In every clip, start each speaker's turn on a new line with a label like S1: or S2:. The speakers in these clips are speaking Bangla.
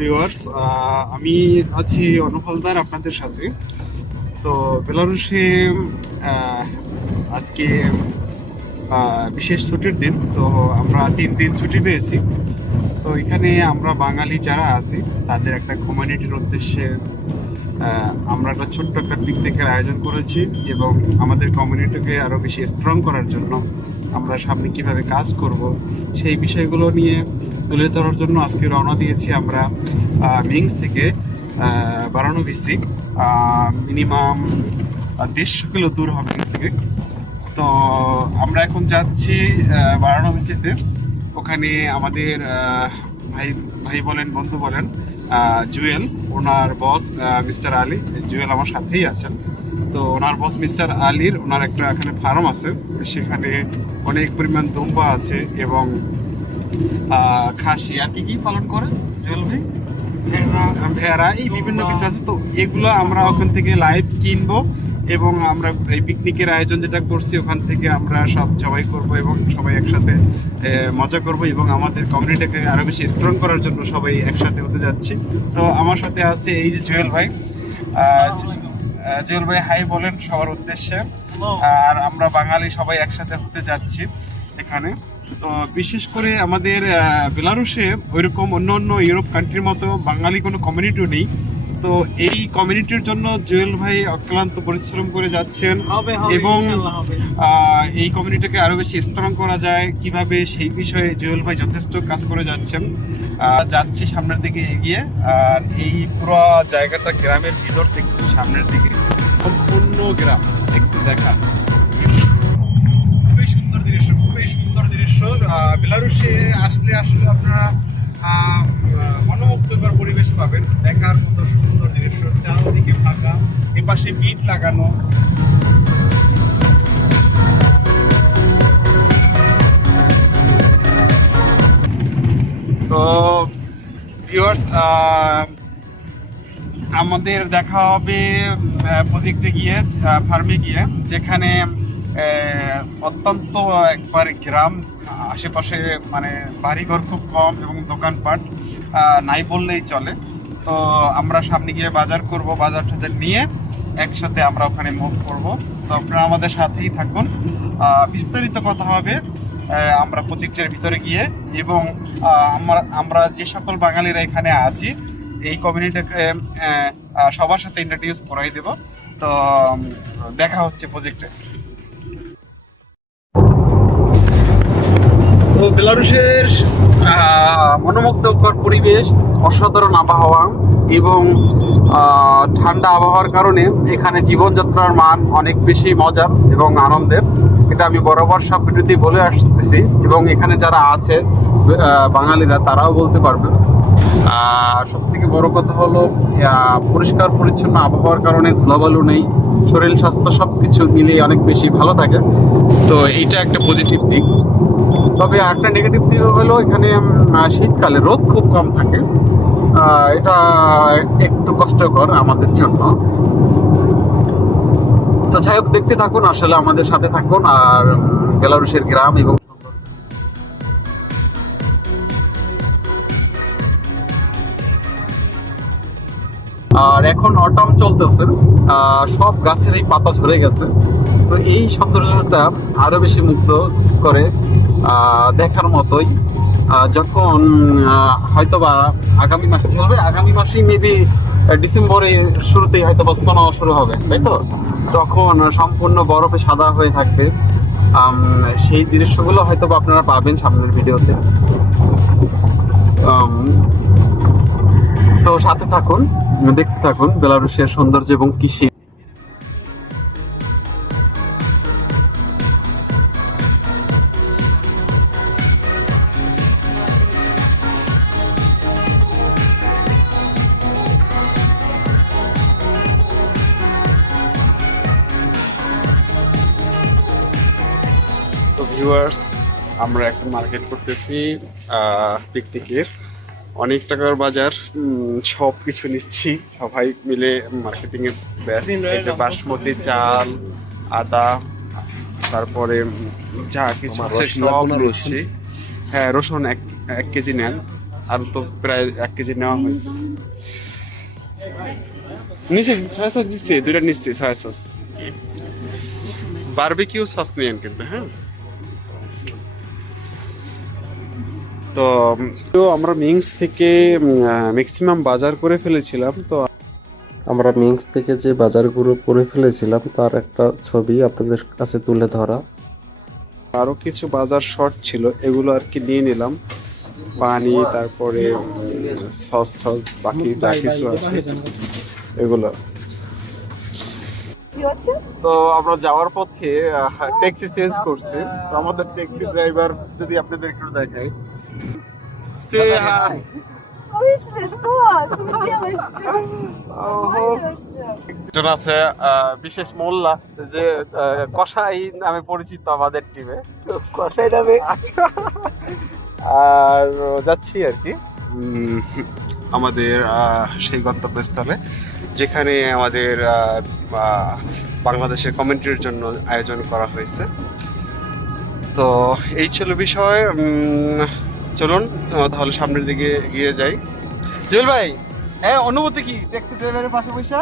S1: ভিউয়ার্স আমি আছি অনুফলদার আপনাদের সাথে। তো বেলারুশে আজকে বিশেষ ছুটির দিন, তো আমরা তিন দিন ছুটি পেয়েছি। তো এখানে আমরা বাঙালি যারা আছি, তাদের একটা কমিউনিটির উদ্দেশ্যে আমরা একটা ছোট্ট একটা পিকনিকের আয়োজন করেছি এবং আমাদের কমিউনিটিকে আরও বেশি স্ট্রং করার জন্য আমরা সামনে কীভাবে কাজ করব, সেই বিষয়গুলো নিয়ে তুলে ধরার জন্য আজকে রওনা দিয়েছি আমরা মিংস থেকে বারাণসী মিনিমাম দেড়শো কিলো দূর হবে মিংস থেকে। তো আমরা এখন যাচ্ছি বারাণসীতে ওখানে আমাদের ভাই ভাই বলেন, বন্ধু বলেন জুয়েল, ওনার বস মিস্টার আলী। জুয়েল আমার সাথেই আছেন। তো ওনার বস মিস্টার আলীর ওনার একটা এখানে ফার্ম আছে সেখানে অনেক পরিমাণ দুম্বা আছে এবং খাসি। আর কি কি পালন করে জুয়েল ভাই? ভেড়া। এই বিভিন্ন কিছু আছে। তো এগুলো আমরা ওখান থেকে লাইভ কিনবো এবং আমরা এই পিকনিকের আয়োজন যেটা করছি ওখান থেকে আমরা সব সবাই করব এবং সবাই একসাথে মজা করব এবং আমাদের কমিউনিটিকে আরও বেশি স্ট্রং করার জন্য সবাই একসাথে হতে যাচ্ছি। তো আমার সাথে আছে এই যে জুয়েল ভাই। জুয়েল ভাই হাই বলেন সবার উদ্দেশ্যে। আর আমরা বাঙালি সবাই একসাথে হতে যাচ্ছি এখানে। তো বিশেষ করে আমাদের আহ, বেলারুশে ওইরকম অন্য অন্য ইউরোপ কান্ট্রির মতো বাঙালি কোনো কমিউনিটিও নেই। তো এই কমিউনিটির জন্য জুয়েল ভাই অক্লান্ত পরিশ্রম করে যাচ্ছেন এবং এই কমিউনিটিকে আরও বেশি স্ট্রং করা যায়। কীভাবে সেই বিষয়ে জুয়েল ভাই যথেষ্ট কাজ করে যাচ্ছেন যাচ্ছি সামনের দিকে এগিয়ে। আর এই পুরো জায়গাটা গ্রামের ভিতর থেকে সামনের দিকে সম্পূর্ণ গ্রাম একটু দেখা খুবই সুন্দর দৃশ্য খুবই সুন্দর দৃশ্য। আহ, বেলারুশে আসলে আসলে আপনারা মনোমুগ্ধকর পরিবেশ পাবেন। দেখার মতো সুন্দর দৃশ্য, চারদিকে ফাঁকা, এপাশে বিট লাগানো। তো ভিউয়ার্স আমাদের দেখা হবে প্রজেক্টে গিয়ে ফার্মে গিয়ে, যেখানে অত্যন্ত একবার গ্রাম, আশেপাশে মানে বাড়িঘর খুব কম এবং দোকানপাট নাই বললেই চলে। তো আমরা সামনে গিয়ে বাজার করব, বাজার টাজার নিয়ে একসাথে আমরা ওখানে মুভ করব। তো আপনারা আমাদের সাথেই থাকুন। বিস্তারিত কথা হবে আমরা প্রজেক্টের ভিতরে গিয়ে এবং আমরা আমরা যে সকল বাঙালিরা এখানে আছি, এই কমিউনিটিকে সবার সাথে ইন্ট্রোডিউস করাই দেব। তো দেখা হচ্ছে প্রজেক্টে। তো বেলারুশের মনোমুগ্ধকর পরিবেশ, অসাধারণ আবহাওয়া এবং ঠান্ডা আবহাওয়ার কারণে এখানে জীবনযাত্রার মান অনেক বেশি মজার এবং আনন্দের। এটা আমি বরাবর সব ভিডিওতেই বলে আসতেছি এবং এখানে যারা আছে বাঙালিরা তারাও বলতে পারবে। সব থেকে বড় কথা হলো পরিষ্কার পরিচ্ছন্ন আবহাওয়ার কারণে ধুলাবালু নেই। শরীর, স্বাস্থ্য সব কিছু মিলিয়ে অনেক বেশি ভালো থাকে। তো এইটা একটা পজিটিভ দিক। তবে একটা নেগেটিভ দিক হলো এখানে শীতকালে রোদ খুব কম থাকে। এটা একটু কষ্টকর আমাদের জন্য। তো যাই হোক, দেখতে থাকুন, আসলে আমাদের সাথে থাকুন। আর বেলারুশের গ্রাম এবং আর এখন অটাম চলতেছে সব গাছের এই পাতা ঝরে গেছে। তো এই সৌন্দর্যটা আরও বেশি মুগ্ধ করে দেখার মতোই। যখন হয়তোবা আগামী মাসে হবে, আগামী মাসেই মেবি ডিসেম্বরের শুরুতেই হয়তো বা স্নো শুরু হবে, তাই তো? তখন সম্পূর্ণ বরফে সাদা হয়ে থাকবে সেই দৃশ্যগুলো হয়তো আপনারা পাবেন সামনের ভিডিওতে। তো সাথে থাকুন দেখতে থাকুন বেলারুশের সৌন্দর্য এবং কৃষি। আমরা এখন মার্কেট করতেছি পিকনিকের অনেক টাকার বাজার সব কিছু নিচ্ছি। সবাই মিলে মার্কেটিং এর ব্যাস বাসমতি চাল আদা তারপরে যা কিছু আছে সব? নিচ্ছি। হ্যাঁ রসুন এক এক কেজি নেন। আর তো প্রায় এক কেজি নেওয়া হয়েছে নিচে সয়া সস নিচ্ছি দুইটা নিচ্ছি সয়া সস বারবিকিউ সস নিয়েন কিন্তু হ্যাঁ? তো তো আমরা মিংস থেকে ম্যাক্সিমাম বাজার করে ফেলেছিলাম তো
S2: আমরা মিংস থেকে যে বাজারগুলো করে ফেলেছিলাম তার একটা ছবি আপনাদের কাছে তুলে ধরা।
S1: আরও কিছু বাজার শর্ট ছিল এগুলো আর কি নিয়ে নিলাম। পানি তারপরে সস টস বাকি যা কিছু আছে এগুলো। তো আমরা যাওয়ার পথে ট্যাক্সি চেঞ্জ করছি। তো আমাদের ট্যাক্সি ড্রাইভার যদি আপনাদের একটু দেখাই। সে হাই
S3: В смысле, что? Что вы делаете?
S1: একজন আছে আহ, বিশেষ মোল্লা যে আহ, কসাই নামে পরিচিত আমাদের টিমে কসাই নামে আচ্ছা আর যাচ্ছি আর কি উম, আমাদের আহ, সেই গন্তব্যস্থলে যেখানে আমাদের আহ, আহ, বাংলাদেশের কমেন্ট্রির জন্য আয়োজন করা হয়েছে তো এই ছিল বিষয় উম, চলুন আহ, তাহলে সামনের দিকে এগিয়ে যাই জুয়েল ভাই হ্যাঁ অনুভূতি কি ট্যাক্সি ড্রাইভারের পাশে বসে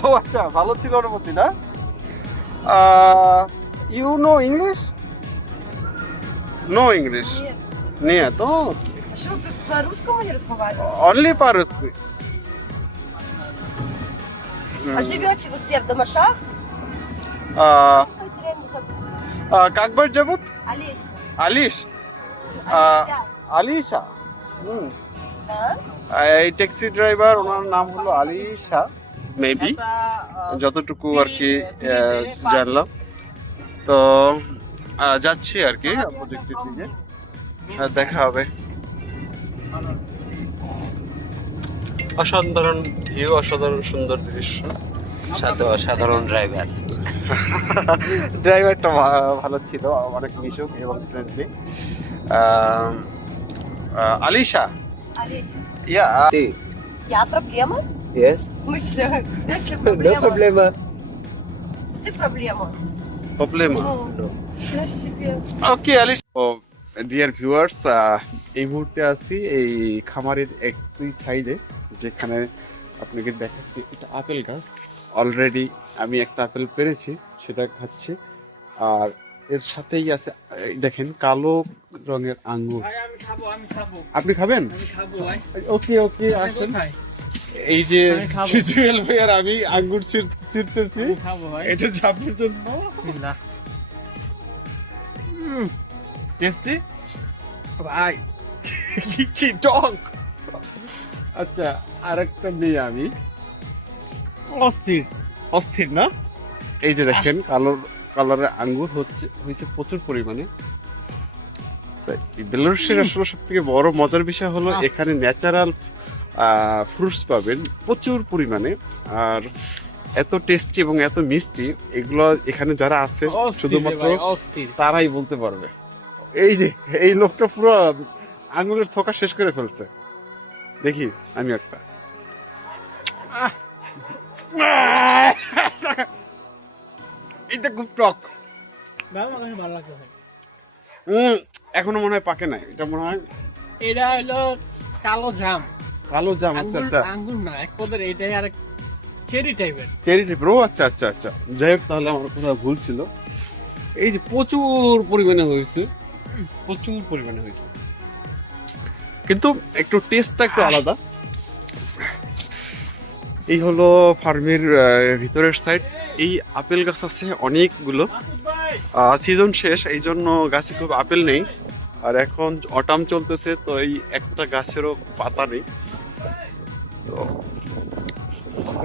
S1: ও আচ্ছা ভালো ছিল অনুভূতি না you know English no English
S3: Нет.
S1: নিয়ে তো
S3: А что, вы по-русскому не разговариваете?
S1: অনলি পারস্তি
S3: А живете вы где, в Домашах?
S1: কাক কাকবার যাবত আলিশ। আলিশা? এই ট্যাক্সি ড্রাইভার ওনার নাম হলো আলিশা মেবি যতটুকু আর কি জানলাম। তো যাচ্ছি আর কি প্রজেক্টের দিকে। হ্যাঁ, দেখা হবে। অসাধারণ ভিউ অসাধারণ সুন্দর দৃশ্য।
S4: সাধারণ ড্রাইভার
S1: ড্রাইভারটা ভালো ছিল অনেক মিশুক এবং friendly Alisha
S3: Олеся.
S1: Yeah
S3: Я проблема?
S4: Yes.
S3: В смысле? В смысле
S4: No
S3: проблема?
S4: problema.
S3: Ты проблема.
S1: Problem
S3: Ну, ничего себе.
S1: Okay Alish ও ডিয়ার ভিউয়ার্স এই মুহূর্তে আছি এই খামারের একটি সাইডে যেখানে আপনাকে দেখাচ্ছি এটা আপেল গাছ অলরেডি আমি একটা আপেল পেরেছি সেটা খাচ্ছি। আর এর সাথেই আছে দেখেন কালো রঙের আঙ্গুর। আপনি খাবেন? ওকে ওকে আসেন। এই যে
S5: আমি খাব।
S1: জুয়েল ভাই আর আমি আঙ্গুর ছিঁড়- ছিঁড়তেছি। এটা চাপের জন্য? টেস্টি
S5: ভাই।
S1: কি টক? আচ্ছা আরেকটা নিয়ে আমি।
S5: অস্থির।
S1: অস্থির না? এই যে দেখেন কালো কালারের আঙ্গুর হচ্ছে হয়েছে প্রচুর পরিমাণে। বেলারুশের আসলে সব থেকে বড় মজার বিষয় হলো এখানে ন্যাচারাল ফ্রুটস পাবেন প্রচুর পরিমাণে। আর এত টেস্টি এবং এত মিষ্টি এগুলো এখানে যারা আছে শুধুমাত্র তারাই বলতে পারবে। এই যে এই লোকটা পুরো আঙুলের থোকা শেষ করে ফেলছে। দেখি আমি একটা। আহ! এটা খুব টক। এখনও মনে হয় পাকে নাই। এটা মনে হয়
S5: এটা হলো কালো জাম।
S1: কালো জাম আচ্ছা আচ্ছা।
S5: আঙ্গুর না এক পদের এটাই আর চেরি টাইপের।
S1: চেরি টাইপের। ও আচ্ছা আচ্ছা আচ্ছা। যাই হোক তাহলে আমার কোথাও ভুল ছিল। এই যে প্রচুর পরিমাণে হয়েছে। প্রচুর পরিমাণে হয়েছে। কিন্তু একটু টেস্টটা একটু আলাদা। এই হলো ফার্মের ভিতরের সাইড এই আপেল গাছ আছে অনেকগুলো। সিজন শেষ এই জন্য গাছে খুব আপেল নেই। আর এখন অটাম চলতেছে তো এই একটা গাছেরও পাতা নেই। তো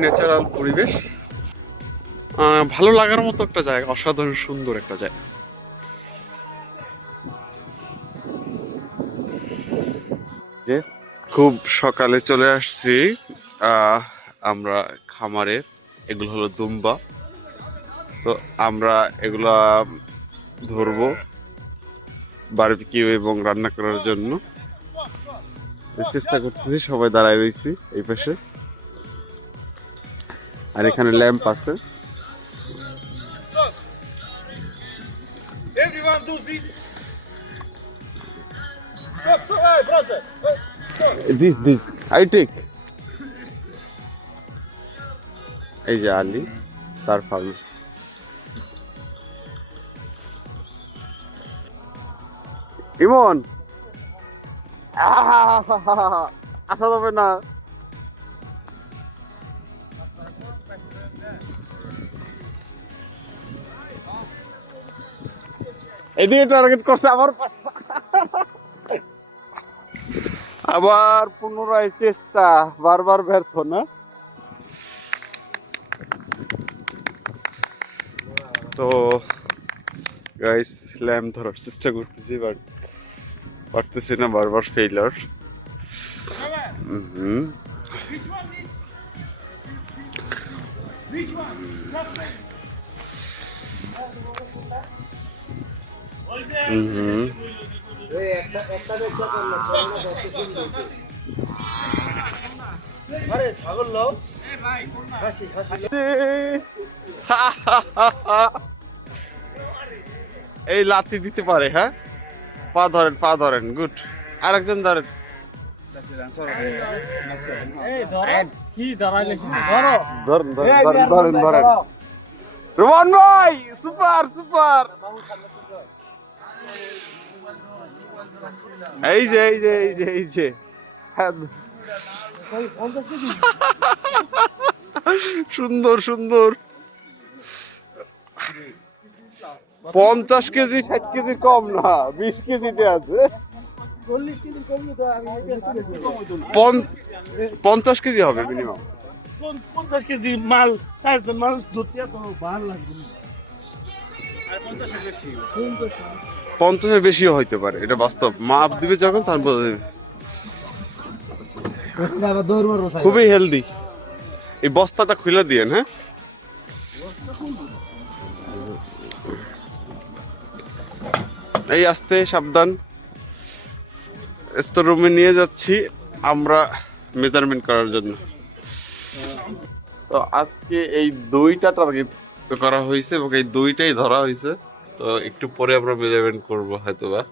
S1: ন্যাচারাল পরিবেশ। ভালো লাগার মতো একটা জায়গা অসাধারণ সুন্দর একটা জায়গা। খুব সকালে চলে আসছি। আহ, আমরা খামারে, এগুলো হলো দুম্বা। তো আমরা এগুলা ধরবো বারবিকিউ এবং রান্না করার জন্য। চেষ্টা করতেছি, সবাই দাঁড়ায় রয়েছি এই পাশে। আর এখানে ল্যাম্প আছে। দিস দিস আই টেক এই যে আলি, তার ফার্ম ইমন! আসা যাবে না এদিকে টার্গেট করছে আমার আবার পুনরায় চেষ্টা, বারবার ব্যর্থ, না? তো গাইস ল্যাম ধরার চেষ্টা করতেছি বাট পারতেছি না বারবার ফেইলার হুম হুম এই লাথি দিতে পারে হ্যাঁ? পা ধরেন পা ধরেন গুড। আরেকজন ধরেন। রোমান ভাই সুপার সুপার। এই যে এই যে এই যে এই যে। হ্যাঁ। সুন্দর সুন্দর। পঞ্চাশ কেজি ষাট কেজি কম না বিশ কেজিতে আছে। পঞ্চাশ কেজি হবে মিনিমাম
S5: পঞ্চাশ কেজি মাল চারজন মাল ধরতে ভালো লাগবে
S1: পঞ্চাশের বেশিও হইতে পারে এটা বাস্তব। মাপ দিবে যখন তখন বোঝা যাবে। খুবই হেলদি এই বস্তাটা খুলে দিয়েন হ্যাঁ? এই আস্তে সাবধান। স্টোর রুমে নিয়ে যাচ্ছি আমরা মেজারমেন্ট করার জন্য। তো আজকে এই দুইটা টার্গেট করা হয়েছে এবং এই দুইটাই ধরা হয়েছে। তো একটু পরে আমরা মেজারমেন্ট করব হয়তো বা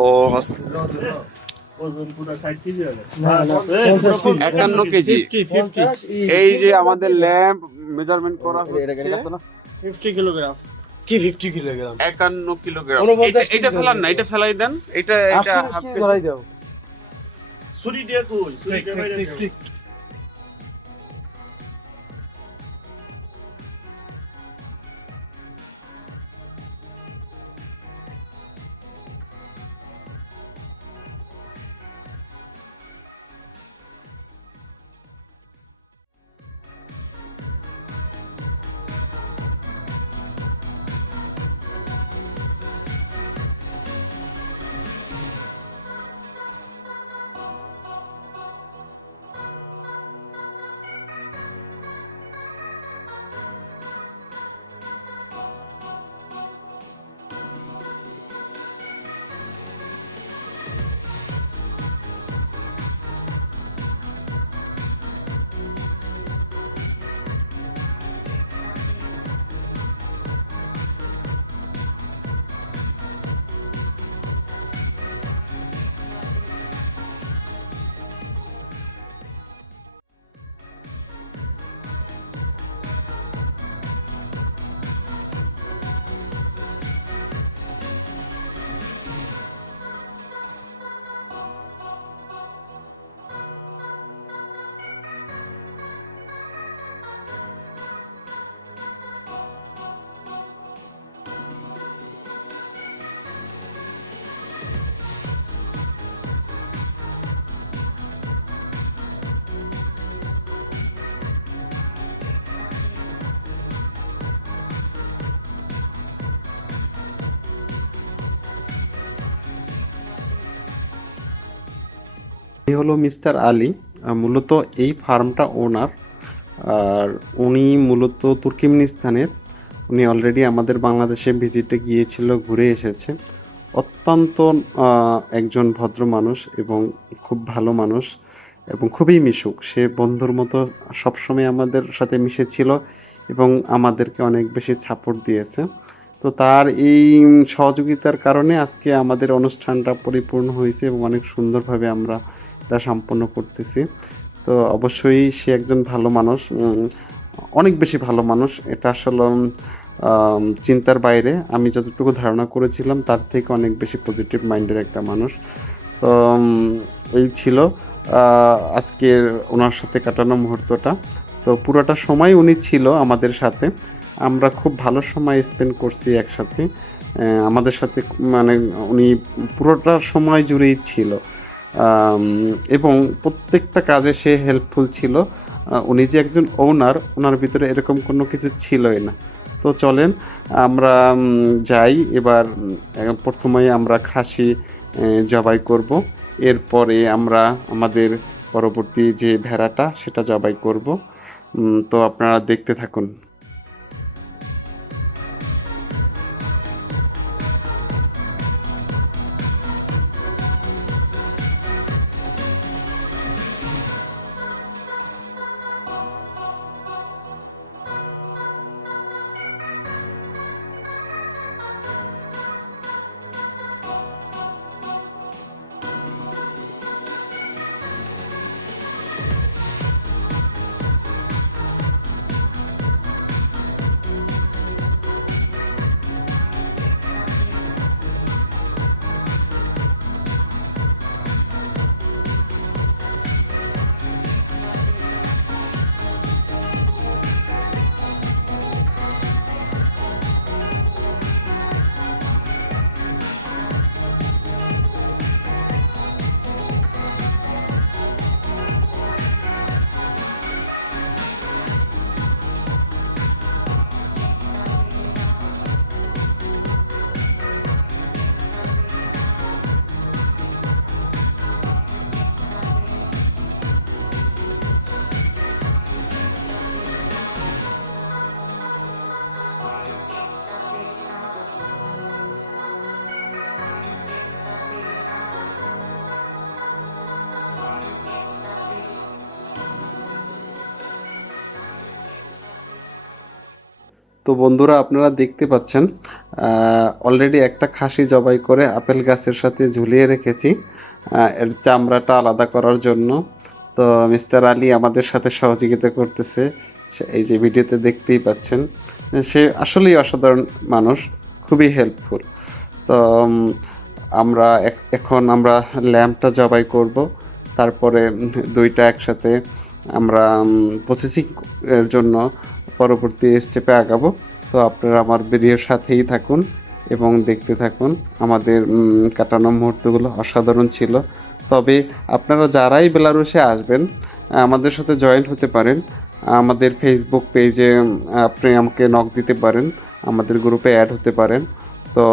S1: ও একান্ন কেজি। এই যে আমাদের ল্যাম্প মেজারমেন্ট করা হচ্ছে।
S5: Fifty kilogram.
S6: কি ফিফটি কিলোগ্রাম
S1: একান্ন কিলোগ্রাম এটা- এটা ফেলান না এটা ফেলাই দেন। এটা এটা।
S6: ধরাই দাও?
S5: ছুরি দিয়ে কই ছুরি দিয়ে
S2: এই হলো মিস্টার আলী মূলত এই ফার্মটা ওনার, আর উনি মূলত তুর্কিমিনিস্তানের, উনি অলরেডি আমাদের বাংলাদেশে ভিজিটে গিয়েছিল, ঘুরে এসেছে। অত্যন্ত একজন ভদ্র মানুষ এবং খুব ভালো মানুষ এবং খুবই মিশুক। সে বন্ধুর মতো সবসময় আমাদের সাথে মিশেছিল এবং আমাদেরকে অনেক বেশি সাপোর্ট দিয়েছে। তো তো তার এই সহযোগিতার কারণে আজকে আমাদের অনুষ্ঠানটা পরিপূর্ণ হয়েছে এবং অনেক সুন্দরভাবে আমরা এটা সম্পন্ন করতেছি। তো অবশ্যই সে একজন ভালো মানুষ অনেক বেশি ভালো মানুষ। এটা আসলে চিন্তার বাইরে। আমি যতটুকু ধারণা করেছিলাম, তার থেকে অনেক বেশি পজিটিভ মাইন্ডের একটা মানুষ। তো এই ছিল আজকের ওনার সাথে কাটানো মুহূর্তটা। তো পুরোটা সময় উনি ছিল আমাদের সাথে। আমরা খুব ভালো সময় স্পেন্ড করছি একসাথে। আমাদের সাথে মানে উনি পুরোটা সময় জুড়েই ছিল। এবং প্রত্যেকটা কাজে সে হেল্পফুল ছিল। উনি যে একজন ওনার ওনার ভিতরে এরকম কোনো কিছু ছিলই না। তো চলেন, আমরা যাই, এবার প্রথমে আমরা খাসি জবাই করব। এরপরে আমরা আমাদের পরবর্তী যে ভেড়াটা, সেটা জবাই করব। তো আপনারা দেখতে থাকুন। তো বন্ধুরা আপনারা দেখতে পাচ্ছেন অলরেডি একটা খাসি জবাই করে আপেল গাছের সাথে ঝুলিয়ে রেখেছি। এর চামড়াটা আলাদা করার জন্য। তো মিস্টার আলী আমাদের সাথে সহযোগিতা করতেছে। এই যে ভিডিওতে দেখতেই পাচ্ছেন, সে আসলেই অসাধারণ মানুষ, খুবই হেল্পফুল তো আমরা এখন আমরা ল্যাম্পটা জবাই করব। তারপরে দুইটা একসাথে আমরা প্রসেসিং এর জন্য পরবর্তী স্টেপে আগাবো। তো আপনারা আমার ভিডিওর সাথেই থাকুন এবং দেখতে থাকুন। আমাদের কাটানো মুহূর্তগুলো অসাধারণ ছিল। তবে আপনারা যারাই বেলারুশে আসবেন আমাদের সাথে জয়েন্ট হতে পারেন। আমাদের ফেসবুক পেজে আপনি আমাকে নক দিতে পারেন। আমাদের গ্রুপে অ্যাড হতে পারেন। তো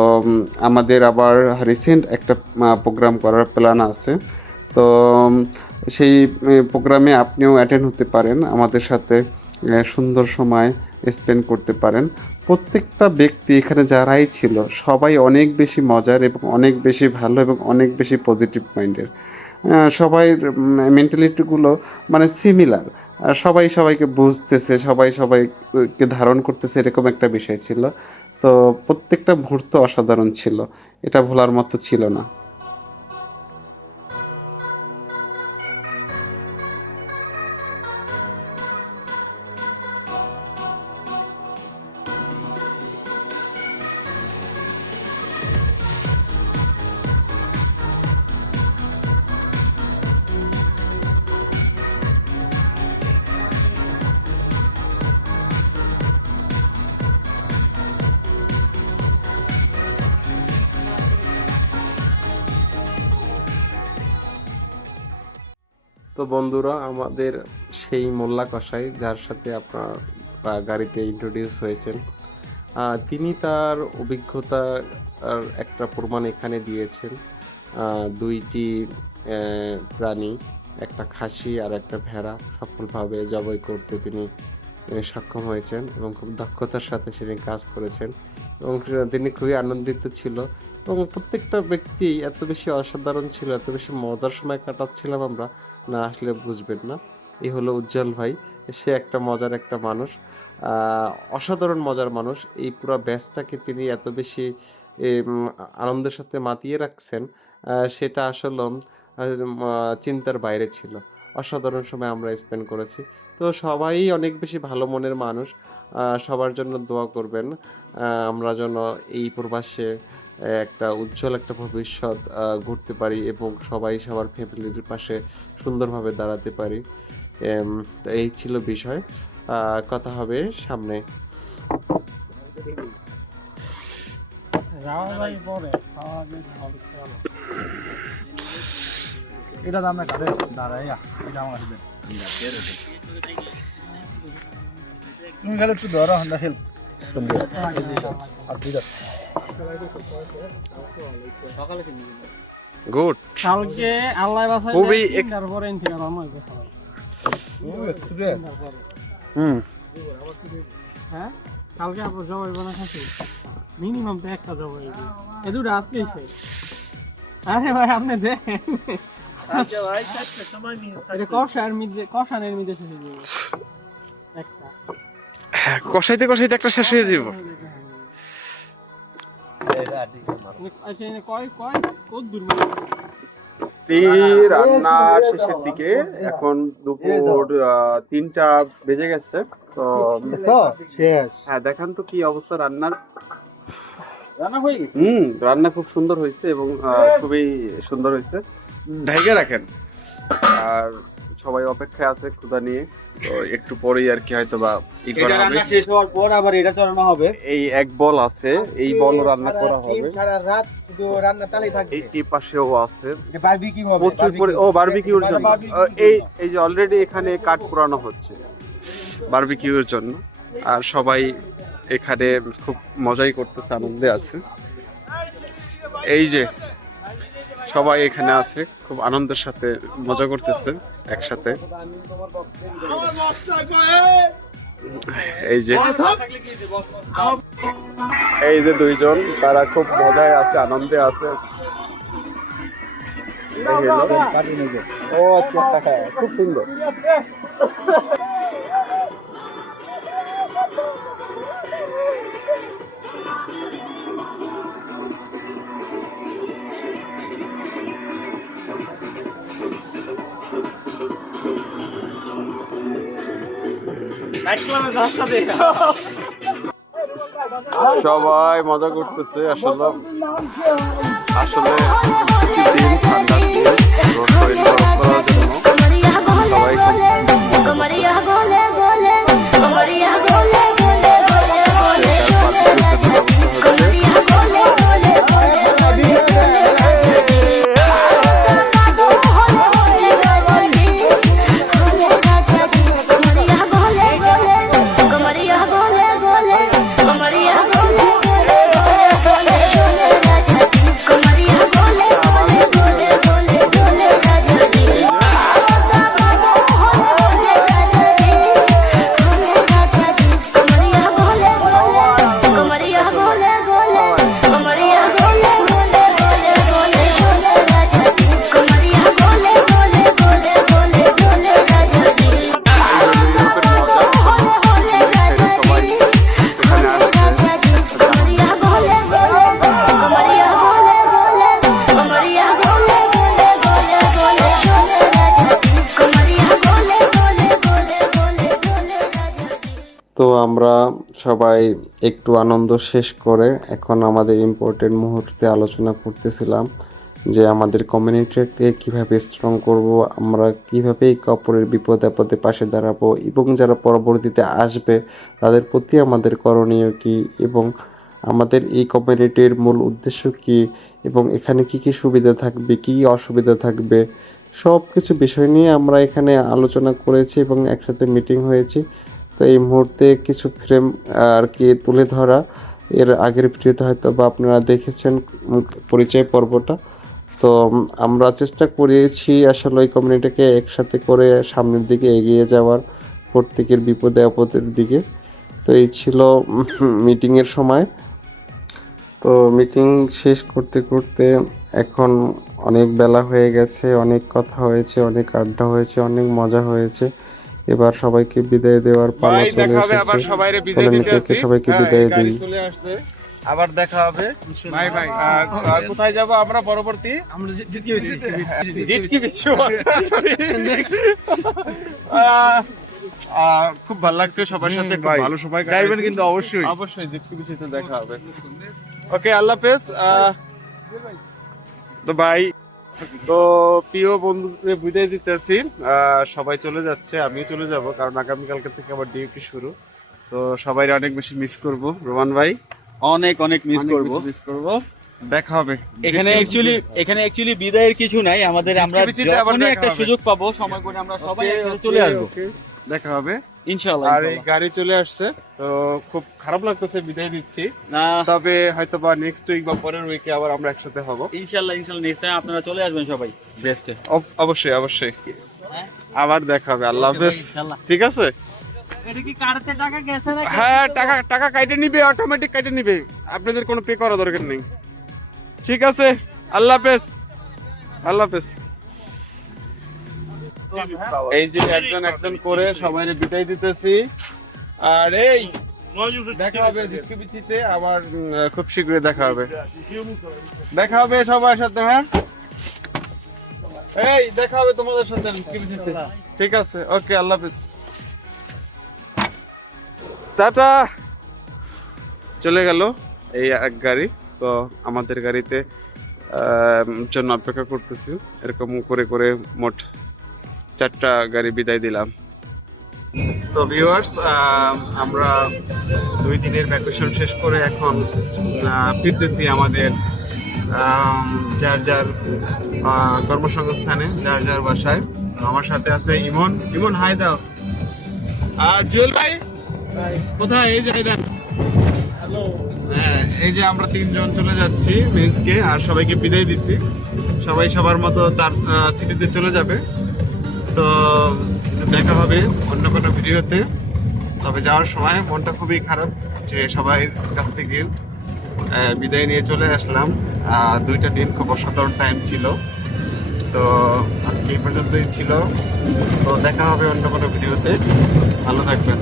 S2: আমাদের আবার রিসেন্ট একটা প্রোগ্রাম করার প্ল্যান আছে। তো সেই প্রোগ্রামে আপনিও অ্যাটেন্ড হতে পারেন আমাদের সাথে। সুন্দর সময় স্পেন্ড করতে পারেন। প্রত্যেকটা ব্যক্তি এখানে যারাই ছিল, সবাই অনেক বেশি মজার এবং অনেক বেশি ভালো এবং অনেক বেশি পজিটিভ মাইন্ডের সবাই মেন্টালিটিগুলো মানে সিমিলার সবাই সবাইকে বুঝতেছে, সবাই সবাইকে ধারণ করতেছে এরকম একটা বিষয় ছিল। তো প্রত্যেকটা মুহূর্ত অসাধারণ ছিল। এটা ভোলার মতো ছিল না। বন্ধুরা, আমাদের সেই মোল্লা কসাই, যার সাথে আপনার গাড়িতে ইন্ট্রোডিউস হয়েছেন। তিনি তার অভিজ্ঞতার একটা প্রমাণ এখানে দিয়েছেন। দুইটি প্রাণী, একটা খাসি আর একটা ভেড়া, সফলভাবে জবাই করতে তিনি সক্ষম হয়েছেন এবং খুব দক্ষতার সাথে তিনি কাজ করেছেন। এবং তিনি খুবই আনন্দিত ছিল। এবং প্রত্যেকটা ব্যক্তি এত বেশি অসাধারণ ছিল, এত বেশি মজার সময় কাটাচ্ছিলাম আমরা, না আসলে বুঝবেন না। এই হলো উজ্জ্বল ভাই, সে একটা মজার একটা মানুষ অসাধারণ মজার মানুষ। এই পুরো ব্যাচটাকে তিনি এত বেশি আনন্দের সাথে মাতিয়ে রাখছেন সেটা আসলে চিন্তার বাইরে ছিল। অসাধারণ সময় আমরা স্পেন্ড করেছি। তো সবাই অনেক বেশি ভালো মনের মানুষ সবার জন্য দোয়া করবেন আমরা যেন এই প্রবাসে একটা উজ্জ্বল একটা ভবিষ্যৎ আহ, গড়তে পারি এবং সবাই সবার ফ্যামিলির পাশে সুন্দরভাবে দাঁড়াতে পারি। এই ছিল বিষয়। কথা হবে সামনে।
S5: এটা দাম কাটে দাঁড়াই এটা আমার তুমি খালি একটু ধরো হন্ডা খেল
S2: গুড।
S5: কালকে আল্লাহ বাসায়
S2: খুবই
S5: তারপরে রওনা হইতে
S2: হুম।
S5: হ্যাঁ? কালকে আপনার জবাই বানা মিনিমাম তো একটা জবাই এ দুটো আজকে শেষ আরে ভাই আপনি দেখেন। হয়ে
S2: কষাইতে কষাইতে একটা শেষ হয়ে যাব রান্না শেষের দিকে এখন দুপুর তিনটা বেজে গেছে তো হ্যাঁ দেখান তো কি অবস্থা রান্নার।
S5: রান্না হয়ে গেছে?
S2: হুম রান্না খুব সুন্দর হয়েছে এবং খুবই সুন্দর হয়েছে। ঢেকে রাখেন। আর সবাই অপেক্ষায় আছে ক্ষুধা নিয়ে। তো একটু পরেই আর কি হয়তো বা ই করা হবে।
S5: শেষ হওয়ার পর আবার এটা চালানো হবে।
S2: এই এক বল আছে এই বল রান্না করা হবে।
S5: সারা রাত শুধু রান্না চালাই থাকবে।
S2: এই এই পাশেও আছে।
S5: এটা বারবিকিউ হবে
S2: প্রচুর পরি ও বারবিকিউর জন্য। আহ, এই এই যে অলরেডি এখানে কাঠ পোড়ানো হচ্ছে। বারবিকিউর জন্য। আর সবাই এখানে খুব মজাই করতেছে আনন্দে আছে। এই যে সবাই এখানে আছে, খুব আনন্দের সাথে মজা করতেছে একসাথে। এই যে এই যে দুইজন, তারা খুব মজায় আছে, আনন্দে আছে। ও আচ্ছা খুব সুন্দর। সবাই মজা করতেছে আসলে আসলে ঠান্ডার দিন সবাই একটু আনন্দ শেষ করে এখন আমাদের ইম্পর্টেন্ট মুহূর্তে আলোচনা করতেছিলাম যে আমাদের কমিউনিটিকে কীভাবে স্ট্রং করব, আমরা কীভাবে এই কাপড়ের বিপদ আপদে পাশে দাঁড়াবো এবং যারা পরবর্তীতে আসবে, তাদের প্রতি আমাদের করণীয় কি এবং আমাদের এই কমিউনিটির মূল উদ্দেশ্য কি এবং এখানে কি কি সুবিধা থাকবে, কি কি অসুবিধা থাকবে সব কিছু বিষয় নিয়ে আমরা এখানে আলোচনা করেছি এবং একসাথে মিটিং হয়েছি। তো এই মুহূর্তে কিছু ফ্রেম আর কি তুলে ধরা। এর আগের ভিডিওতে হয়তো বা আপনারা দেখেছেন পরিচয় পর্বটা। তো আমরা চেষ্টা করেছি আসলে ওই কমিউনিটিকে একসাথে করে সামনের দিকে এগিয়ে যাওয়ার, প্রত্যেকের বিপদে আপদের দিকে। তো এই ছিল মিটিংয়ের সময়। তো মিটিং শেষ করতে করতে এখন অনেক বেলা হয়ে গেছে, অনেক কথা হয়েছে, অনেক আড্ডা হয়েছে, অনেক মজা হয়েছে। এবার সবাইকে বিদায় দেওয়ার পালা চলে
S1: আবার
S2: এসেছে একে সবাইকে
S1: হ্যাঁ,
S2: বিদায় দিই।
S1: আবার দেখা হবে ভাই ভাই আর কোথায় যাব আমরা পরবর্তী?
S5: আমরা জিতকে
S1: জিটকি বিশ্ব আচ্ছা, খুব ভালো লাগছে সবার সাথে খুব ভালো সবাই যাইবেন কিন্তু অবশ্যই। অবশ্যই জিটকি বিচিতে দেখা হবে। ওকে আল্লাহ হাফেজ আহ, তো ভাই তো প্রিয় বন্ধুদের বিদায় দিতেছি। সবাই চলে যাচ্ছে আমিও চলে যাব কারণ আগামীকালকে থেকে আবার ডিউটি শুরু। তো সবাই অনেক বেশি মিস করব। রোমান ভাই?
S7: অনেক অনেক মিস করব।
S1: মিস করব। দেখা হবে।
S7: এখানে অ্যাকচুয়ালি এখানে অ্যাকচুয়ালি বিদায়ের কিছু নাই। আমাদের আমরা যখনই একটা সুযোগ পাবো সময় করে আমরা সবাই একসাথে চলে আসব।
S1: দেখা হবে।
S7: ইনশাআল্লাহ
S1: আর এই গাড়ি চলে আসছে তো খুব খারাপ লাগতেছে বিদায় দিচ্ছি তবে হয়তো বা নেক্সট উইক বা পরের উইকে আবার আমরা একসাথে হব।
S7: ইনশাআল্লাহ ইনশাআল্লাহ নেক্সট টাইম আপনারা চলে আসবেন সবাই বেস্টে
S1: অবশ্যই অবশ্যই। আবার দেখা হবে আল্লাহ হাফেজ। ঠিক আছে? হ্যাঁ টাকা টাকা কাটে নিবে অটোমেটিক কাটে নিবে। আপনাদের কোনো পে করা দরকার নেই। ঠিক আছে আল্লাহ হাফেজ। আল্লাহ হাফেজ। এই যে একজন একজন করে সবাই বিদায় দিতেছি। আর এই দেখা হবে আবার খুব শীঘ্রই দেখা হবে। দেখা হবে সবার সাথে হ্যাঁ? এই দেখা হবে তোমাদের সাথে ঠিক আছে ওকে আল্লাহ হাফেজ। টাটা। চলে গেল এই এক গাড়ি তো আমাদের গাড়িতে আহ, জন্য অপেক্ষা করতেছি। এরকম করে করে মোট চারটা গাড়ি বিদায় দিলাম। তো ভিউয়ার্স আমরা দুই দিনের ভ্যাকেশন শেষ করে এখন আহ, ফিরতেছি আমাদের যার যার আহ, কর্মসংস্থানে যার যার বাসায়। আমার সাথে আছে ইমন। ইমন হাই দাও। আর জুয়েল ভাই? কোথায়? এই যে দেন হ্যাঁ এই যে আমরা তিনজন চলে যাচ্ছি মেন্সকে আর সবাইকে বিদায় দিচ্ছি সবাই সবার মতো তার সিটিতে চলে যাবে। তো দেখা হবে অন্য কোনো ভিডিওতে। তবে যাওয়ার সময় মনটা খুবই খারাপ যে সবাই কাছ থেকে বিদায় নিয়ে চলে আসলাম। দুইটা দিন খুব অসাধারণ টাইম ছিল। তো আজকে এই পর্যন্তই ছিল। তো দেখা হবে অন্য কোনো ভিডিওতে। ভালো থাকবেন।